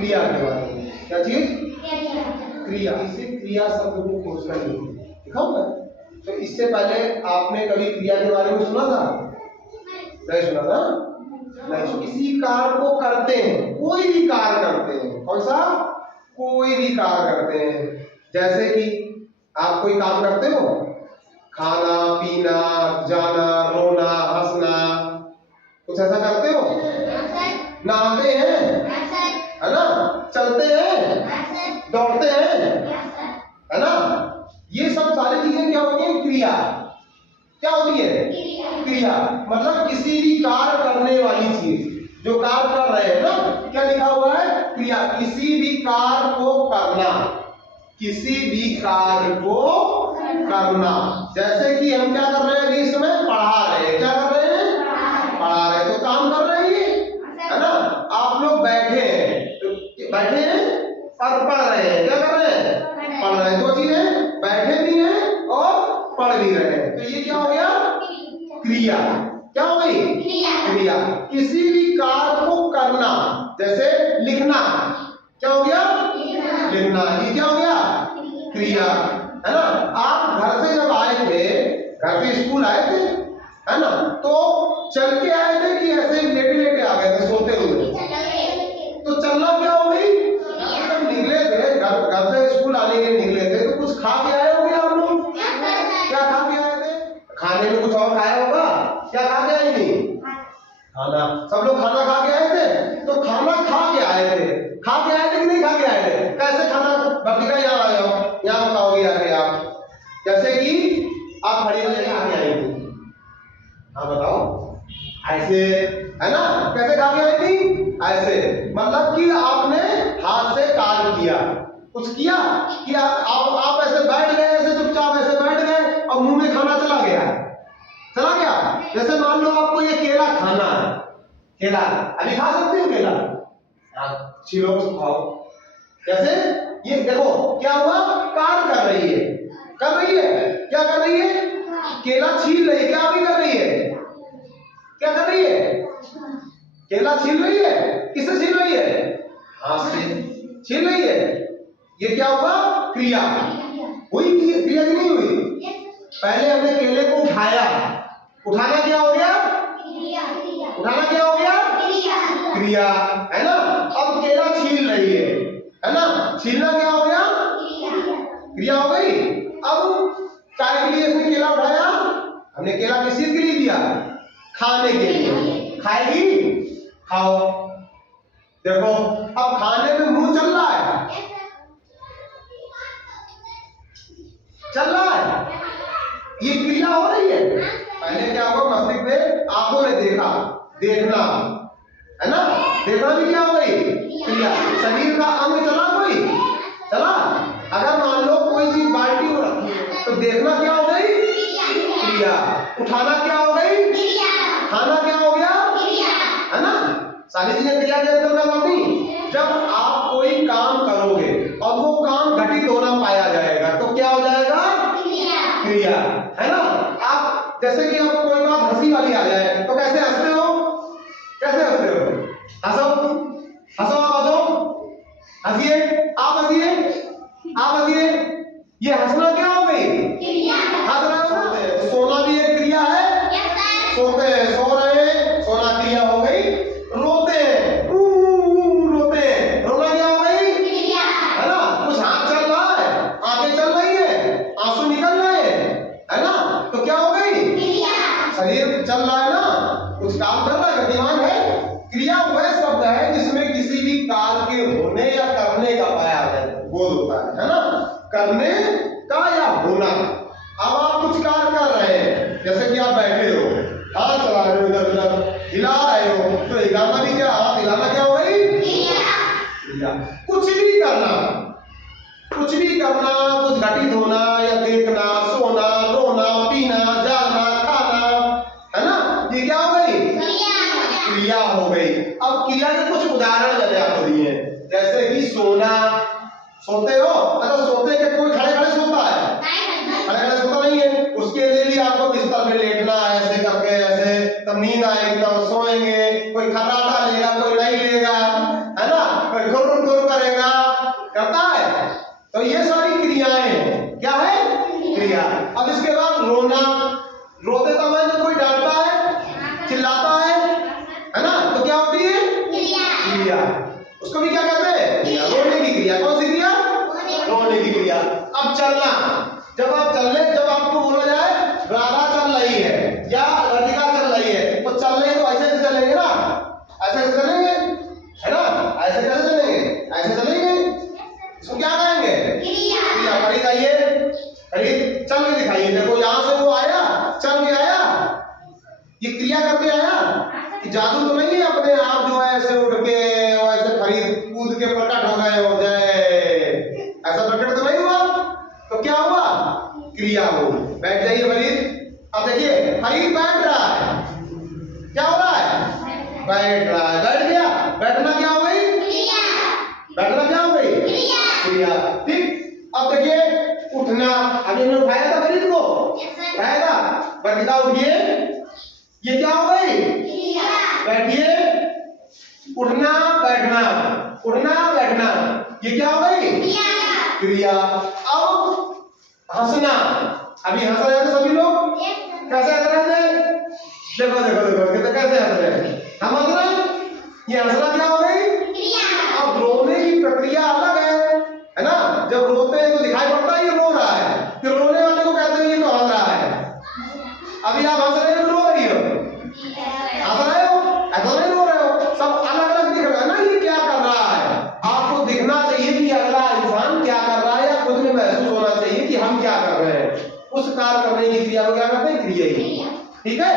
क्रिया के बारे में। क्या चीज? क्रिया। इसी क्रिया शब्द को खोजना दिखाऊंगा। तो इससे पहले आपने कभी क्रिया के बारे में सुना था? नहीं सुना था? नहीं। किसी कार्य को करते हैं, कोई भी कार्य करते हैं। कौन सा? कोई भी कार्य करते हैं। जैसे कि आप कोई काम करते हो, खाना पीना, जाना, रोना, हंसना, कुछ ऐसा करते हो? नहाते हैं, है ना? चलते हैं, दौड़ते हैं, है ना? ये सब सारी चीजें क्या होती हैं? क्रिया। क्या होती है? क्रिया। मतलब किसी भी कार्य करने वाली चीज, जो कार्य कर रहे हैं ना, क्या लिखा हुआ है? क्रिया। किसी भी कार्य को करना, किसी भी कार्य को करना। जैसे कि हम क्या कर रहे हैं अभी इस समय? पढ़ा रहे हैं। क्या कर रहे हैं? पढ़ा रहे हैं। तो काम कर रहे हैं, है ना? आप लोग बैठे हैं, तो बैठे हैं और पढ़ रहे हैं। क्या कर रहे हैं? पढ़ रहे हैं। दो चीजें, बैठे भी हैं और पढ़ भी रहे हैं। तो ये क्या हो गया? क्रिया। क्या हो गई? क्रिया। किसी भी कार्य को करना, जैसे लिखना, क्या हो गया? लिखना। ये क्या हो गया? क्रिया, है ना? आप घर से जब आए थे, घर से स्कूल आए थे, है ना, तो चल के आए थे कि ऐसे लेटे लेटे आ गए थे सोते हुए? तो चलना क्या हो गई? जब निकले थे, घर से स्कूल आने के लिए निकले थे, तो कुछ खा के आए होंगे आप लोग? क्या खा के आए थे? खाने में कुछ और खाया होगा? क्या खा के आए? नहीं, खाना। सब लोग खाना खा के आए थे। तो खाना खा के आए थे, खा के आए थे कि नहीं खा के आए थे? कैसे खाना? बर्तिका यहाँ आए हो, यहाँ बताओगे आके आप। जैसे कि आप खड़ी होकर खा के आई थी, हाँ बताओ। ऐसे, है ना? कैसे खा के आई थी? ऐसे। मतलब कि आपने हाथ से कार्य किया, कुछ किया कि आप ऐसे बैठ गए, ऐसे चुपचाप ऐसे बैठ गए और मुंह में खाना चला गया। चला गया। जैसे मान लो आपको ये केला खाना है, केला अभी खा सकते हो केला? छीलो खाओ। कैसे? ये देखो क्या हुआ? कार्य कर रही है, कर रही है। क्या कर रही है? केला छील रही है। क्या अभी कर रही है? क्या कर रही है? केला छील रही है। किससे छील रही है? हाथ से छील रही है। ये क्या हुआ? क्रिया हुई। क्रिया की नहीं हुई? पहले हमने केले को उठाया, उठाना क्या हो गया? उठाना क्या हो गया? क्रिया, है ना? अब केला छील रही है ना? छीलना क्या हो गया? क्रिया हो गई। अब काय के लिए इसने केला उठाया? हमने केला किस चीज के लिए दिया? खाने के लिए। खाएगी? खाओ। देखो अब खाने में मुंह चल रहा है, चल रहा है, ये क्रिया हो रही है। पहले क्या होगा? मस्तिष्क में आंखों ने देखा, देखना, है ना? देखना भी क्या हो गई? क्रिया। शरीर का अंग चला, कोई चला। अगर मान लो कोई चीज बाल्टी में रखी है, तो देखना क्या हो गई? क्रिया। उठाना क्या हो गई? खाना क्या हो गया? है ना? सारी चीजें क्रिया के अंदर में होती। जब आप कोई काम करोगे और वो काम घटित होना पाया जाएगा, तो क्या हो जाएगा? क्रिया, है ना? आप जैसे कि आपको कोई बात हंसी वाली आ जाए, तो कैसे हंसते हो? कैसे हंसते हो? हंसो, हंसो, आप हंसो, हंसिए, आप हंसिए, आप हंसिए। ये हंसना क्या हो गई? हंस रहे हो ना? तो सोना भी एक क्रिया है। सोते हैं, सो रहे हैं, सोना क्रिया हो गई। रोते हैं, रोते हैं, रोना क्या हो गई? है ना? कुछ हाथ चल रहा है, आंखें चल रही है, आंसू निकल रहे हैं, है ना? तो क्या हो गई? शरीर चल रहा है ना, कुछ काम कर रहा है, गतिमान है। क्रिया वह शब्द है जिसमें किसी भी कार्य के होने या करने का पाया बोध होता है ना? करने का या होना। अब आप कुछ कार्य कर रहे हैं, जैसे कि आप बैठे हो, हाथ चला रहे हो, इधर उधर हिला रहे हो, तो हिलाना भी क्या? हाथ हिलाना क्या हो गई? क्रिया। कुछ भी करना, कुछ भी करना, कुछ घटित होना या देखना, सोना, रोना, पीना, जागना, खाना, है ना? ये क्या हो गई? क्रिया हो गई। अब क्रिया के कुछ उदाहरण मैंने आपको दिए, जैसे कि सोना। सोते हो? अगर सोते के कोई खड़े खड़े सोता है? खड़े खड़े सोता नहीं है। उसके लिए भी आपको बिस्तर में लेटना है, ऐसे करके, ऐसे, तब नींद आएगी, तब सोएंगे। कोई खर्राटा लेगा, कोई नहीं लेगा, है ना? कोई घुर घुर उसको भी क्या कहते हैं क्रिया। रोने की क्रिया, कौन सी क्रिया, रोने की क्रिया। अब चलना, जब आपको बोला जाए राधा चल रही है या राधिका चल रही है, तो चल रही तो ऐसे चलेंगे ना, ऐसे चलेंगे, है ना, ऐसे कैसे चलेंगे, ऐसे चलेंगे, इसको क्या कहेंगे क्रिया। फरीद आइए, फरीद चल के दिखाइए। देखो यहां से वो आया, चल के आया, ये क्रिया करके आया, जादू तो नहीं है अपने आप जो है ऐसे उड़ के ऐसे फरीद कूद के प्रकट हो गए हो जाए, ऐसा प्रकट तो नहीं हुआ। तो क्या हुआ, क्रिया हो। बैठ जाइए फरीद। अब देखिए फरीद बैठ रहा है, क्या हो रहा है, बैठ रहा है, बैठ गया, बैठना क्या हो गई क्रिया, बैठना क्या हो गई क्रिया। ठीक, अब देखिए उठना, अभी हमने उठाया था फरीद को, उठाया था, वर्तिका उठिए, ये क्या हो गई क्रिया। बैठिए, उठना बैठना, उठना बैठना, ये क्या हो गई क्रिया। अब हंसना, अभी हंस रहे थे सभी लोग, कैसे हंस रहे थे, देखो देखो देखो कैसे हंस रहे हैं, हम हंस रहे हैं, ये हंसना क्या हो गई क्रिया। अब रोने की प्रक्रिया अलग है ना, जब रोते हैं तो दिखाई पड़ता है ये रो रहा है, फिर रोने वाले को कहते हैं ये तो हंस रहा है। अभी आप हंस रहे हो, रो रही हो, हंस रहे हो, ऐसा नहीं रो रहे हो, सब अलग अलग दिख रहा है ना, ये क्या कर रहा है। आपको दिखना चाहिए कि अगला इंसान क्या कर रहा है, या खुद में महसूस होना चाहिए कि हम क्या कर रहे हैं, उस कार्य करने की क्रिया को क्या कहते हैं क्रिया ही। ठीक है,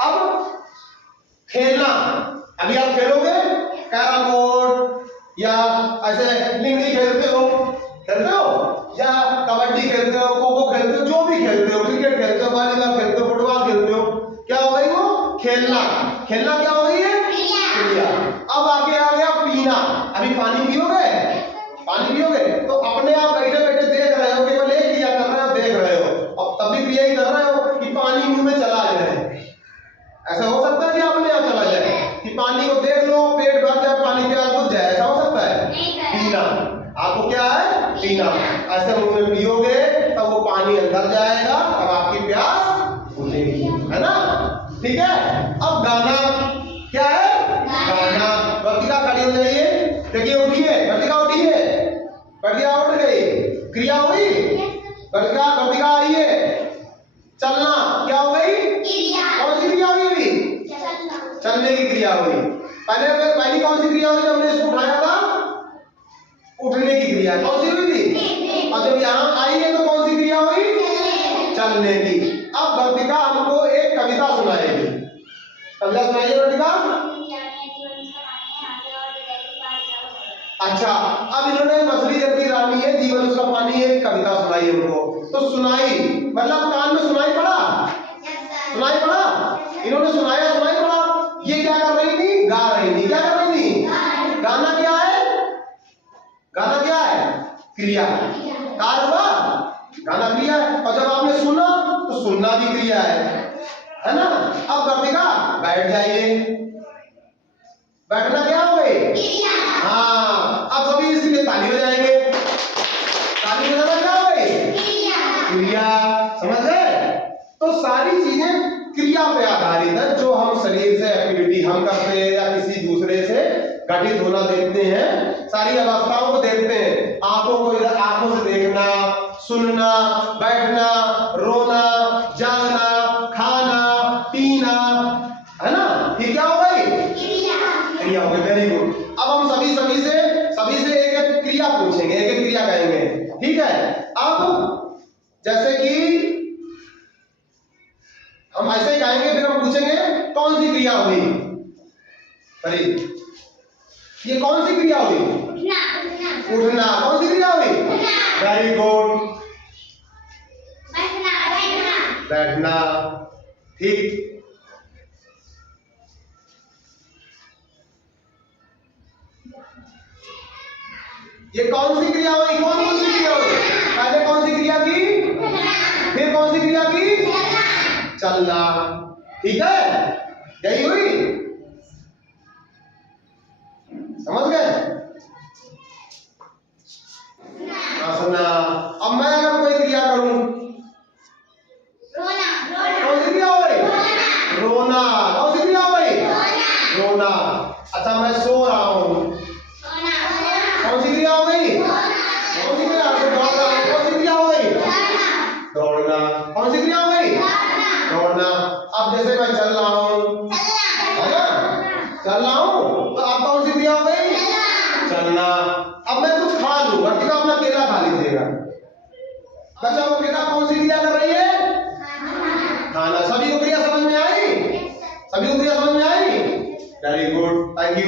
अब खेलना, अभी आप खेलोगे कैरम बोर्ड या ऐसे लिंगड़ी खेलते हो या कबड्डी खेलते हो, खो खो खेलते हो, जो भी खेलते हो, क्रिकेट खेलते हो, वॉलीबॉल खेलते हो, फुटबॉल खेलते हो, क्या हो गई वो खेलना। खेलना क्या हो गई है क्रिया। अब आगे आ गया पीना, अभी पानी पियोगे, पानी पियोगे तो अपने आप बैठे बैठे देख रहे हो, केवल एक क्रिया कर रहे हो, देख रहे हो, अब तब भी क्रिया ही कर रहे हो कि पानी मुंह में चला जाए। ऐसा हो सकता है कि अपने आप चला जाए, कि पानी को देख लो, पेट भर जाए, पानी प्यास बुझ जाए, ऐसा हो सकता है। पीना, आपको क्या है पीना, ऐसे मुंह में पियोगे तब वो पानी अंदर जाएगा, अब आपकी प्यास बुझेगी, है ना। ठीक है, अब गाना क्या है गाना। वर्तिका खड़ी हो जाइए, देखिए उठिए, वर्तिका उठिए, वर्तिका उठ गई, क्रिया हुई, वर्तिका आइए, चलना क्या हो गई क्रिया। कौन सी क्रिया हुई अभी, चलने की क्रिया हुई। पहली कौन सी क्रिया हुई, हमने इसको उठाया था, उठने की क्रिया, कौन सी हुई थी। और जब यहाँ आई है तो कौन सी क्रिया हुई, चलने की। अब वर्तिका हमको एक कविता सुनाएगी, कविता सुनाइए वर्तिका। अच्छा, अब इन्होंने मछली जब भी रानी है, जीवन उसका पानी, एक कविता सुनाई हमको, तो सुनाई मतलब कान में सुनाई पड़ा, सुनाई पड़ा, इन्होंने सुनाया, सुनाई पड़ा। ये क्या कर रही थी, गा रही थी, क्या कर रही थी, गाना क्या है, गाना क्या है क्रिया। कार्य हुआ, गाना क्रिया है, और जब आपने सुना तो सुनना भी क्रिया है ना। अब वर्तिका बैठ जाइए, बैठना क्या हो गई क्रिया। हाँ, अब सभी इसलिए ताली बजाएंगे, ताली बजाना क्या हो गई क्रिया, समझ गए। तो सारी चीजें क्रिया पे आधारित है, जो हम शरीर से एक्टिविटी हम करते हैं या किसी दूसरे से घटित होना देखते हैं, सारी अवस्थाओं को देखते हैं, आंखों को इधर आंखों से देखना, सुनना, बैठना, रोना, जागना, खाना, पीना, है ना, ये क्या हो गई क्रिया हो गई। Very good. अब हम सभी से एक एक क्रिया पूछेंगे, एक एक क्रिया कहेंगे, ठीक है। अब जैसे कि हम ऐसे ही कहेंगे, फिर हम पूछेंगे कौन सी क्रिया हुई, अरे ये कौन सी क्रिया हुई, उठना, कौन सी क्रिया हुई, वेरी गुड, बैठना, ठीक। ये कौन सी क्रिया हुई, कौन सी क्रिया हुई, पहले कौन सी क्रिया की, फिर कौन सी क्रिया की, चलना, ठीक है, यही हुई, समझ गए। हंसना, अब मैं अगर कोई क्रिया करूं, कौन सी क्रिया हो गई, रोना, कौन सी क्रिया हो गई, रोना। अच्छा, मैं सो रहा हूं, दौड़ना। कौन सी क्रिया हो गई? दौड़ना। अब जैसे मैं चल रहा हूँ, है ना, चल रहा हूँ, तो अब कौन सी क्रिया हो गई? चलना। अब मैं कुछ खा लूंगा, ठीक है, अपना केला खा लीजिएगा। बच्चा वो केला कौन सी क्रिया कर रही है? खाना। सभी को क्रिया समझ में आई? सभी को क्रिया समझ में आई? Very good, thank you.